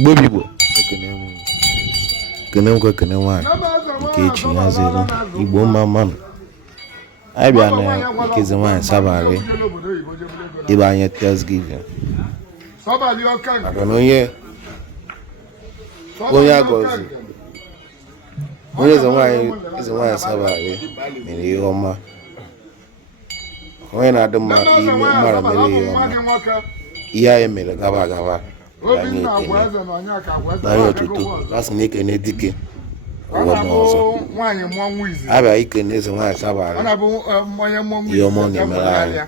Igbo Igbo ekene m ekene nwanyị nke echi ya zere Igbo mma anyị bịa na nkezi nwanyị sabarị ịba anyị Thanksgiving maka na onye agọzi onye eze nwanyị sabarị mere ihe ọma, onye na-adị mma ime mmadụ mere ihe ọma, ihe anyị mere gaba anyị ekene n'anya otuto asị na ekene dike ụwa n'ọzọ abịa ikene eze nwanyị sabarị ihe ọma na-emere anyị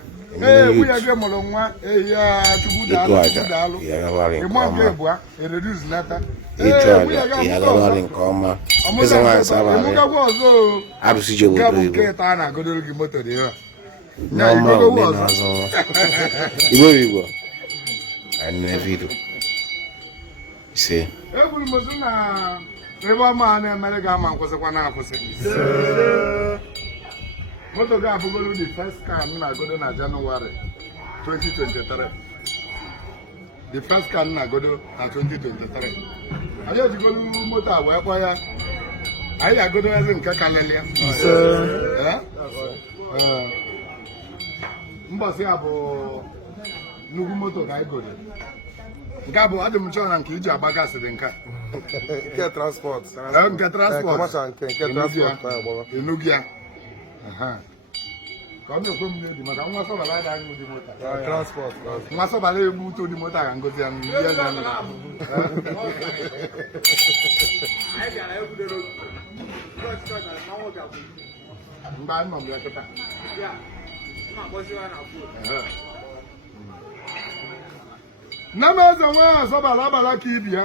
ịtụ aja ya gabara nke ọma, ịchụ aja ya gabara nke ọma. Eze nwanyị sabarị arụsị ji obodo n'ọma ome na-azọ Igbo anyị na-evido ise ebe ọma na-emere gị ama nkwụsịkwa na-akwụsị. Moto gị abụgolo the first car m na-agodo na Janụwarị 2023. The first car m na-agodo na 2023. Anyị ejigolu moto a wee kpọọ ya, anyị agodo ezi nke kalelia mbọsị ya bụ nnukwu moto ka anyị godo. Nke a bụ adị m chọọ na nke iji agba gasị dị nke nke transport enughi ya ka ọ na-ekwe m n'ebi maka nwa sọbala ada anyị ụdị moto nwa sọbala egbu ute ụdị moto ka ngozi ya ihe ya mgbe anyị nọ m ya kịta nne m eze nwaanyị asọbala agbara ka ibi ya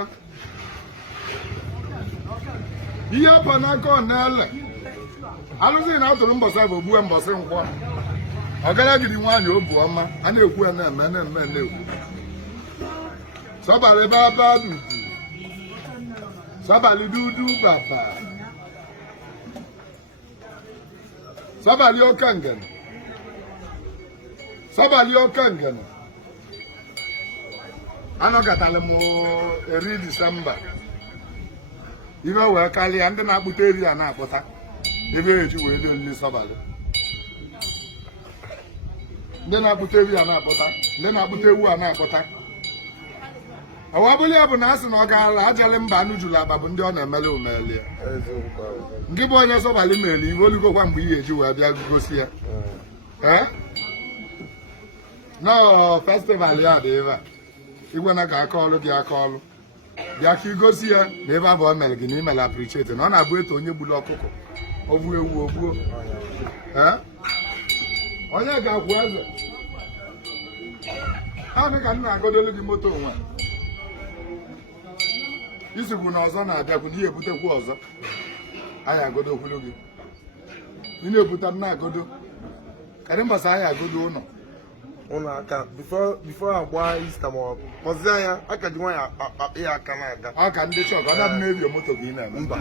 ihe bụ n'aka ọ na-ele alụzi na atụrụ mbọsị bụ ogbue mbọsị nkwọ ọgaragidi nwaanyị obu ọma a na-ekwu ya na-eme na-ekwu sọbala ebe aba dudu sọbali dudu baba sọbali oke ngene sọbali oke ngene anọgatala m 10 Disemba ibe wee karịa ndị na-akpụta eri a na-akpụta ebe eji wee dị olili sọbalị, ndị na-akpụta eri a na-akpụta, ndị na-akpụta ewu a na-akpụta. Ọwabụli ya bụ na a sị na ọ gaala ajalị mba anụ juru aba bụ ndị ọ na-emele omeli ndị bụ onye sọbalị meli iwe oligokwa mgbe ihe eji wee bịa gosi ya nọọ festival ya dị ebe a igwe na ka aka ọlụ gị aka ọlụ bịa ka igosi ya na ebe abụọ mere gị na imere apriciate na ọ na-abụ eto onye gburu ọkụkọ ogbuo ewu ogbuo onye ga-akwụ eze ha dị ka m na-agodolu gị moto onwe isigbu na ọzọ na-abịakwu na ihe ebutekwu ọzọ anyị agodokwulu gị ị na-ebute m na-agodo karị mbasa anyị agodo ụlọ aka bifo agba ista ma ọzi anya aka ji nwanyị akpa aka na-aga aka ndị chọk ọ na na-ebi moto gị na-eme mba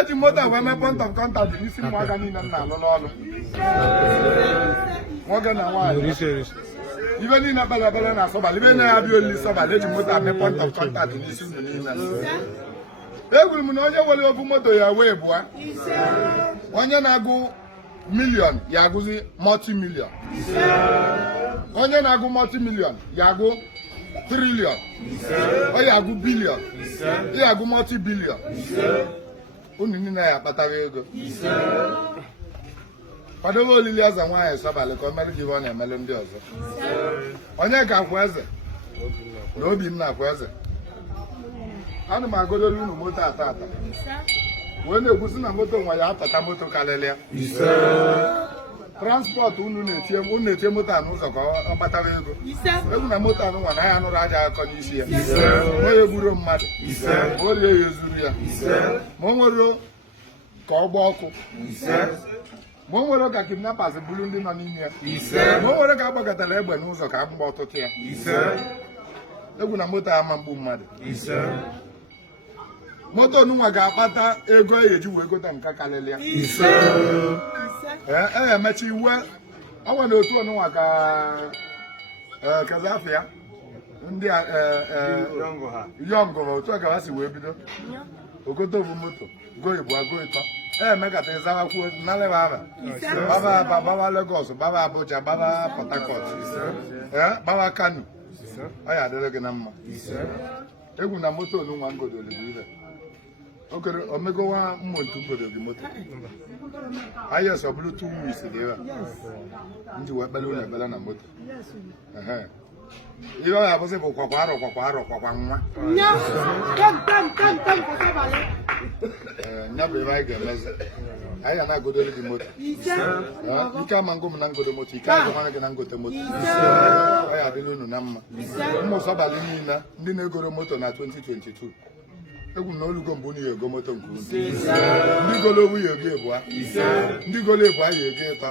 eji moto wee mee point of contact n'isi ụmụaka niile m na-alụ n'ọlụ nwoke na nwaanyị ibe niile kpere na sọbalị ibe na-abịa olili sọbalị eji moto ame point of contact n'isi ụmụ niile. Egwuru m na onye nwere ofu moto ya wee bụa onye na-agụ milion ya agụzi multi-million, onye na-agụ multi-million ya agụ trilion, ọ ya agụ bilion, ya agụ multi-billion. Unu niile ya akpatara ego kwadobe olili eze nwaanyị sọbalị ka o mere gị ọ na-emelu ndị ọzọ. Onye ga-akwụ eze na obi m na-akwụ eze. Ana m agodolu unu moto ata wee na-ekwusi na moto nwa ya atata moto karịrịa transport unu na-etinye moto a n'ụzọ ka ọ kpatara ego egwu na moto anụ nwa na ya anụrụ aja akọ n'isi ya ma ya egburu mmadụ ma o rie ya ezuru ya ma o nwere ka ọ gba ọkụ ma o nwere ka kidnappers buru ndị nọ n'ime ya ma o nwere ka agbakọtara egbe n'ụzọ ka agba ọtụtụ ya egwu na moto ama mgbu mmadụ. Moto nwa ga-akpata ego eji wee gote nke karịrịa emechi iwe Awa na otu ọnụnwa ka Zafia ndị yọngụ ha otu a ka ha si wee bido ogote obu moto go Igbo go ịtọ emekata ịzawakwuo naleba aba baba Lagos baba Abuja baba Port Harcourt baba Kano ọ ya adịrị gị na mma egwu na moto onunwa ngodoli bụ ibe okere omegowa mmontu ngodo gị moto ahịa ọsọ bụrụ 2 weeks dị ebe ndị wee kpele ụlọ ekpele na moto ihe ọ ya-abụzi bụ kwakwa arọ nwa nya bụ ebe anyị ga-emezi anyị ga na-agodoli gị moto ike ama ngụ m na ngodo moto ike agụmara gị na ngote moto ọ ya adịla unu na mma ụmụ Sobail niile ndị na-egoro moto na 2022 egwu na olugo mbụ unu ya ego moto nke unu ndị golo obu ya ego ịbụa ndị golo ịbụa ya ego ịtọ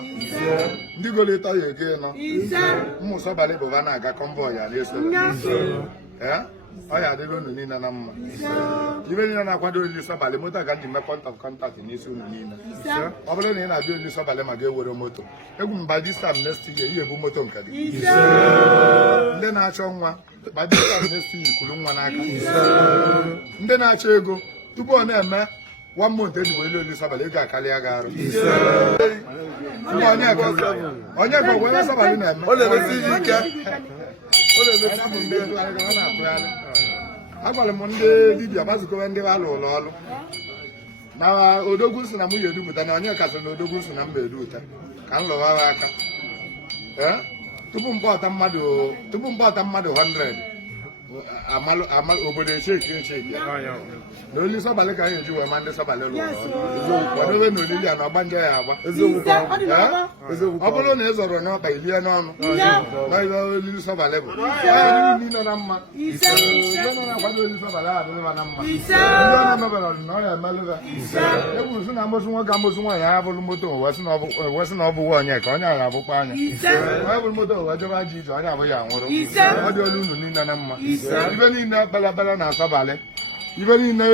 ndị golo ịtọ ya ego ịnọ ụmụ Sobail bụba na-aga kọmbọ ya na-eso ọ ya adịla unu niile na mma ibe niile na-akwado Olili Sobail moto ga ji mee kọntaktị n'isi unu niile ọ bụrụ na ị na-abịa Olili Sobail ma ga-ewere moto egwu mba dis time next year ihe ebu moto nke gị ndị na-achọ nwa badista next year kwuru nwa n'aka ndị na-achọ ego tupu ọ na-eme 1 month eji wee Olili Sobail ego akarịa gị arụ onye ka ogwe Sobail na-eme ọ na-emesi ike agwara m ndị dibia gbazikowe ndị alụ ụlọ ọrụ na odogwu si na m ya edupụta na onye kasị na odogwu si na mba edupụta ka m lụwara aka tupu mkpọta mmadụ 100 obodo echeki na Olili Sobail ka anyị eji wee ma ndị Sobail lụrụ ọrụ na olili a na ọgba nje ya agba ọ bụrụ na ị zọrọ n'ọkpa ilie n'ọnụ na Olili Sobail bụ niile na mma na-akwado Olili Sobail adịrịba na mma ndị ọ na-emebara na ọ ya emelụba ekwuru sị na amosu nwoke amosu nwaanyị ya bụrụ moto wee sị na ọ bụwa onye ka onye agha abụkwa anya onye bụrụ moto wee jebe aja ije onye abụghị anwụrụ ọ dị olu unu niile na mma ibe niile belabela na Sobail ibe niile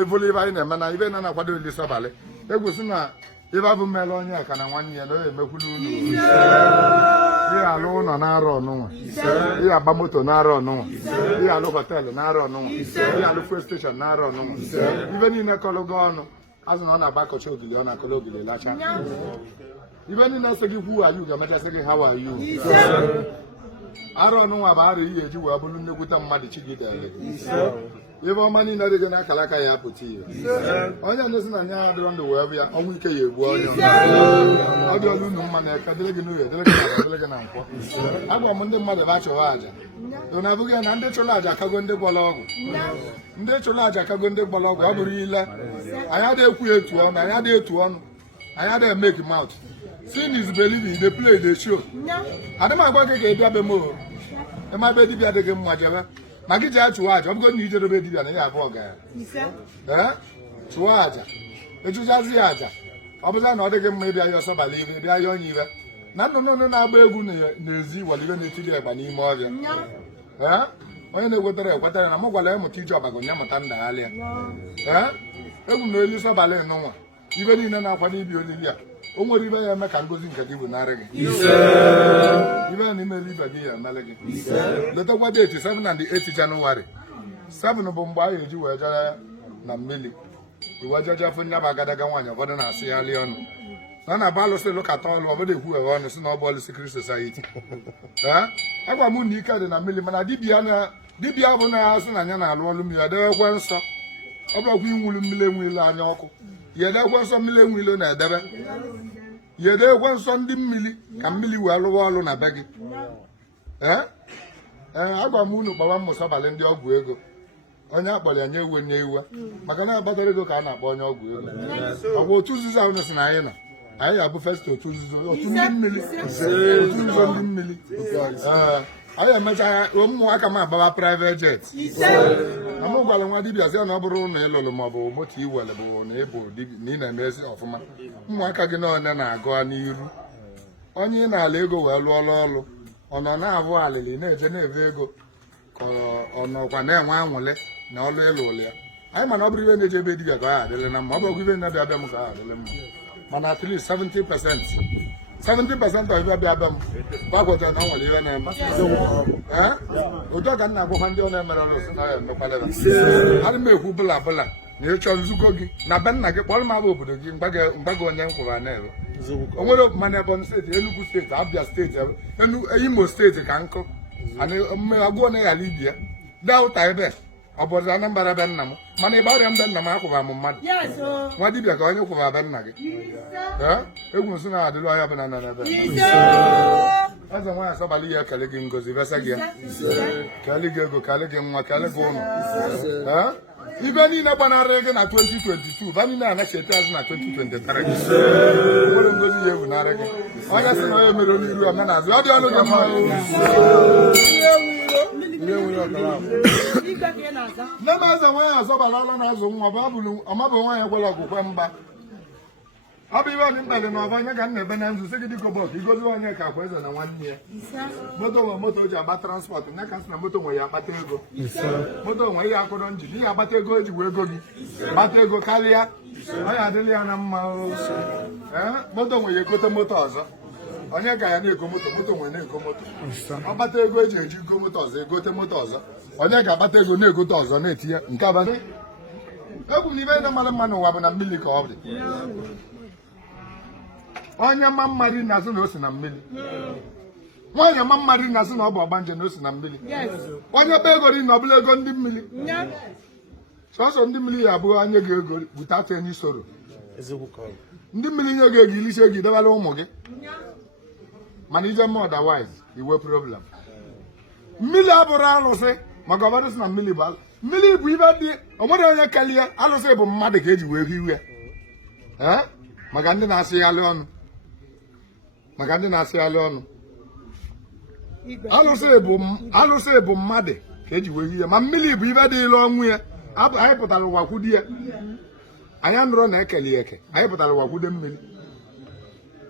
evolu ibe anyị na-eme na ibe na-akwado Olili Sobail egwu sị na ibe abụ mmele onye ka na nwanne ya na ọ emekwulu unu ihe alụ ụlọ na-arụ ọnụnwa ihe agba moto na-arụ ọnụnwa ihe alụ họteelụ na-arụ ọnụnwa ihe alụ fuel steshọn na-arụ ọnụnwa ibe niile kọlụgo ọnụ azụ na ọ na-agbakọcha ogili ọ na-akọlụ ogili lacha ibe niile sị gị kwuo ayụ ga-emechasị gị how are you arụ ọnụnwa bụ arụ ihe eji wee bụrụ nnekwute mmadụ chi gị dere ibe ọma niile dị gị n'akara aka ya apụta ihe onye ndozi na anya adịrọ ndụ wee bịa ọnwụ ike ya egbu onye ọ dị olu unu mma na eke dịrị gị n'uhie dịrị gị na dịrị gị na nkwọ agwa m ndị mmadụ ebe a chụwa aja do na abụghị na ndị chụrụ aja akago ndị gbara ọgwụ ndị chụrụ aja akago ndị gbara ọgwụ ọ bụrụ ile anyị adịghị ekwu etu ọnụ anyị adịghị etu ọnụ anyị adịghị make mouth sin is believing they play the show adị m agwa gị ka ị bịa be m ịma ebe dibịa dị gị mma jebe ma gị ji achụwa aja ọ bụgo na ije dobe dibịa na ya abụọ ga ya chụwa aja echụchazi ya aja ọ bụza na ọ dịghị mma ịbịa ya Sobail ibe bịa ya onye ibe na ndụ nnụnụ na-agba egwu n'ezi walibe na-etiri egba n'ime ọbịa onye na-egwetara ekwetara na m gwara ya mụta ije ọbago ya mụta ndagharị ya egwu na Olili Sobail nụnwa ibe niile na-akwado ibi olili a o nwere ibe ya eme ka ngozi nke gị bụ narị gị ibe na imere ibe gị ya emele gị letakwa deeti 7 and 8 Jenụwarị 7 bụ mgbe a ga-eji wee jere na mmiri iwe jejefụ nya bụ agadaga nwaanyị ụfọdụ na-asị ya lie ọnụ na na-aba alụsị lụkata ọlụ ọbụla ekwughewe ọnụ si na ọ bụ ọlụ Secret Society agwa m na ike dị na mmiri mana dibịa bụ na-asị na anya na-alụ ọlụ mmiri edewekwe nsọ ọ bụrụkwa inwulu mmiri enwile anya ọkụ ya edekwe nsọ mmiri enwile na-edebe ya edekwe nsọ ndị mmiri ka mmiri wee lụwa ọlụ na be gị agwa m unu kpawa ụmụ Sobail ndị ọgwụ ego onye akpọrọ ya nye iwe maka na agbatara ego ka a na-akpọ onye ọgwụ ego ọ bụ otu nzuzo ahụ si na anyị ga-abụ fest otu nzuzo otu ndị mmiri anyị emecha ụmụaka m agbawa private jet na m gwara nwa dibịa sị na ọ bụrụ na ị lụrụ maọbụ moto iwere bụ na ịbụ na ị na-emezi ọfụma ụmụaka gị na onye na-agụ n'iru onye ị na-ala ego wee lụọla ọrụ ọ nọ na-abụ alịlị na-eje na-eve ego ka ọ nọkwa na-enwe anwụlị na ọlụ ịlụ ụlụ ya anyị mana ọ bụrụ ibe na-eje ebe dibịa ka ọ adịrị na mma ọ bụrụ ibe na-abịa abịa m ka ọ adịrị mma mana at least 70% 70% of ibe abịa m gbagwọcha na ọ nwere ihe na-eme otu ka m na-agwakwa ndị ọ na-emere ọrụ na ya emekwalera adị m ekwu bụla bụla na ịchọ nzukọ gị na be nna gị kpọrọ m abụ obodo gị mgbago onye nkwụrụ na-ere o nwere mana Ebonyi steeti Enugu steeti Abia steeti Imo steeti ka nkụ agụọ na ghara ibia daa ụta ebe ọ bụrụ Anambra be nna m mana ịgba ọrịa mbe nna m akwụba m mmadụ nwa dibịa ka onye kwụba be nna gị egwu nso na adịrị ọhịa ọbụla nọ n'ebe eze nwaanyị asọbalị ya ekele gị ngozi besa gị ya kele gị ego kele gị nwa kele gị ụlọ ibe niile gbanarịrị gị na 2022 ba niile anachete azụ na 2023 nwere ngozi ya ebunarị gị onye sị na onye mere oniru omenazụ ọ dị ọnụ gị mma nne m eze nwaanyị azọbalala na azụ nwa ọmabụ nwaanyị gwara ọgwụkwe mba ọ bụ ibe ọdị mkpali na ọbanye ka m na-ebe na nzu sị gị dịka bọk igozi onye ka akwa eze na nwanne ya moto nwe moto o ji agba transpọtụ nye ka sị na moto nwe ya akpata ego moto nwe ihe akụrọ njin ihe agbata ego eji wee ego gị gbata ego karịa ọ ya adịla ya na mma moto nwe ya egote moto ọzọ onye ga ya na-ego moto nwe na-ego moto ọ gbata ego eji eji go moto ọzọ egote moto ọzọ onye ga-agbata ego na-egote ọzọ na-etinye nke abalị egwu n'ibe ndị mara mma n'ụwa bụ na mmiri ka ọ dị onye ma mmadụ na-azụ na o si na mmiri nwaanyị ma mmadụ na-azụ na ọ bụ ọgbanje na o si na mmiri onye kpa ego ri na ọbụla ego ndị mmiri sọsọ ndị mmiri ya abụọ anya gị ego butate n'isoro ndị mmiri nye gị ego ilisi ego idebara ụmụ gị mana ije mma otherwise iwe problem mmiri abụrụ alụsị maka ọbadụ si na mmiri bụ mmiri bụ ibe dị onwere onye kalie alụsị bụ mmadụ ka eji wee hiwe ya maka ndị na-asịghalị ọnụ alụsị bụ mmadụ ka eji wee hiwe ma mmiri bụ ibe dị ilu ọnwụ ya anyị pụtara ụwa kwudi ya anyị anụrụ na ekele ya eke anyị pụtara ụwa kwude mmiri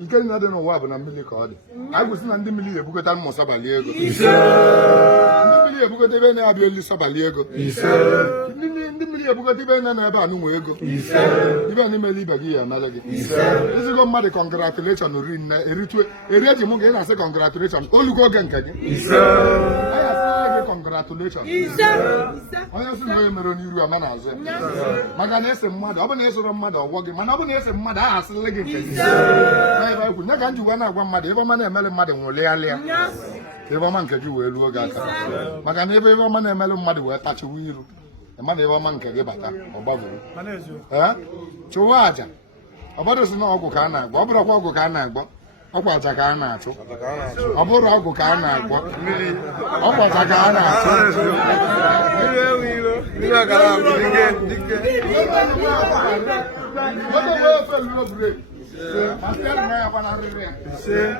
nke dị na dị n'ụwa bụ na mmiri ka ọ dị anyị kwụsị na ndị mmiri ga-ebukọta mmụ sọbalị ego ndị mmiri ebukọta ebe na-abịa elu sọbalị ego ndị mmiri ebukọta ibe na ebe anụnwe ego ibe na imele ibe gị ya emele gị izigo mmadụ kọngratuleshọn eri eji mụ gị na-asị kọngratuleshọn olugo oge nke gị anyị asịla gị kọngratuleshọn onye sị na onye mere n'iru ama n'azụ maka na ese mmadụ ọ bụ na esoro mmadụ ọgwọ gị mana ọ bụ na ese mmadụ aha asịla gị nke gị nye ka njikwa na-agwa mmadụ ebe ọma na-emele mmadụ nwụlịghalịa ebe ọma nke gị wee luo gị aka maka na ebe ọma na-emele mmadụ wee tachiwa iru mana ebe ọma nke gị bata ọ gbagoro chụwa aja ọbọdụ si na ọgwụ ka a na-agba ọ bụrụkwa ọgwụ ka a na-agba ọkwa aja ka a na-achụ ọ bụrụ ọgwụ ka a na-agba ọkwa aja ka a na-achụ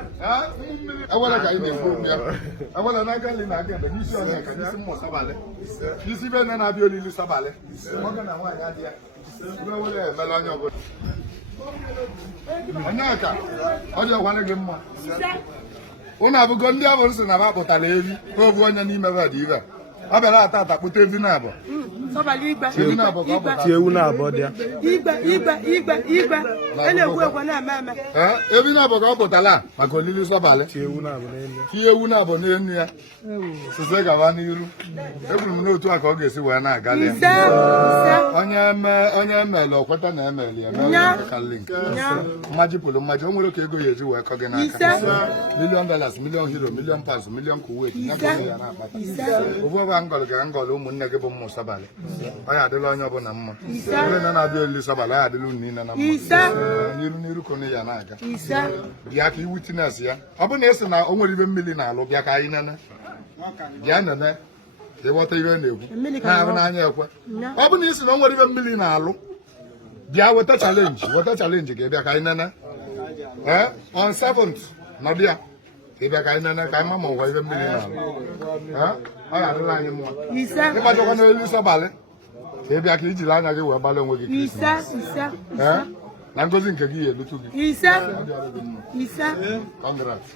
ewere ka anyị na-ekwu ya ewere n'aka nri na-aga ebe n'isi ọnya ka n'isi mmụọ sabalị n'isi ibe nne na-abịa olili sabalị nwoke na nwaanyị adị ya ibe ewere emela onye ọbụla onye ka ọ dị ọkwanye gị mma ụnụ abụgo ndị abụ nsị na ba kpụtara evi obu onye n'ime be dị ibe ọ bịara ata ata kpụta evi na abụọ evi na abụọ ka ọ pụtara ewu na abụọ dị ya evi na abụọ ka ọ pụtara maka olili sọbalị tie ewu na abụọ n'elu ya size gaba n'iru ekwuru m n'otu a ka ọ ga-esi wee na-agali ya onye emele ọkweta na emeli ya karịrị nke mmaji pụrụ mmaji o nwere ka ego ya eji wee kọ gị n'aka $1 million, $1 euro, £1 million Kuwait ya na-akpata ofu ọba ngọlụ gara ngọlụ ụmụnne gị bụ mmụ sabalị ọ ya adịla onye ọbụla mma onye na na-abịa olili sabalị ọ ya adịla unu niile na mma n'iru ka onye ya na-aga bịa ka iwu tines ya ọ bụ na esi na o nwere ibe mmiri na-alụ bịa ka anyị nene bịa nene ịghọta ihe na-ekwu na-ahụ n'anya ekwe ọ bụ na isi na o nwere ibe mmiri na-alụ bịa weta chalenji ka ị bịa ka anyị nene on 7th nọdụ ya ka ị bịa ka anyị nene ka anyị ma ụwa ibe mmiri na-alụ ọ ya adịla anyị mma ịgbajọkwa n'elu sọbalị ka ị bịa ka ijiri anya gị wee gbalị onwe gị Krismas na ngozi nke gị ya elutu gị Congrats.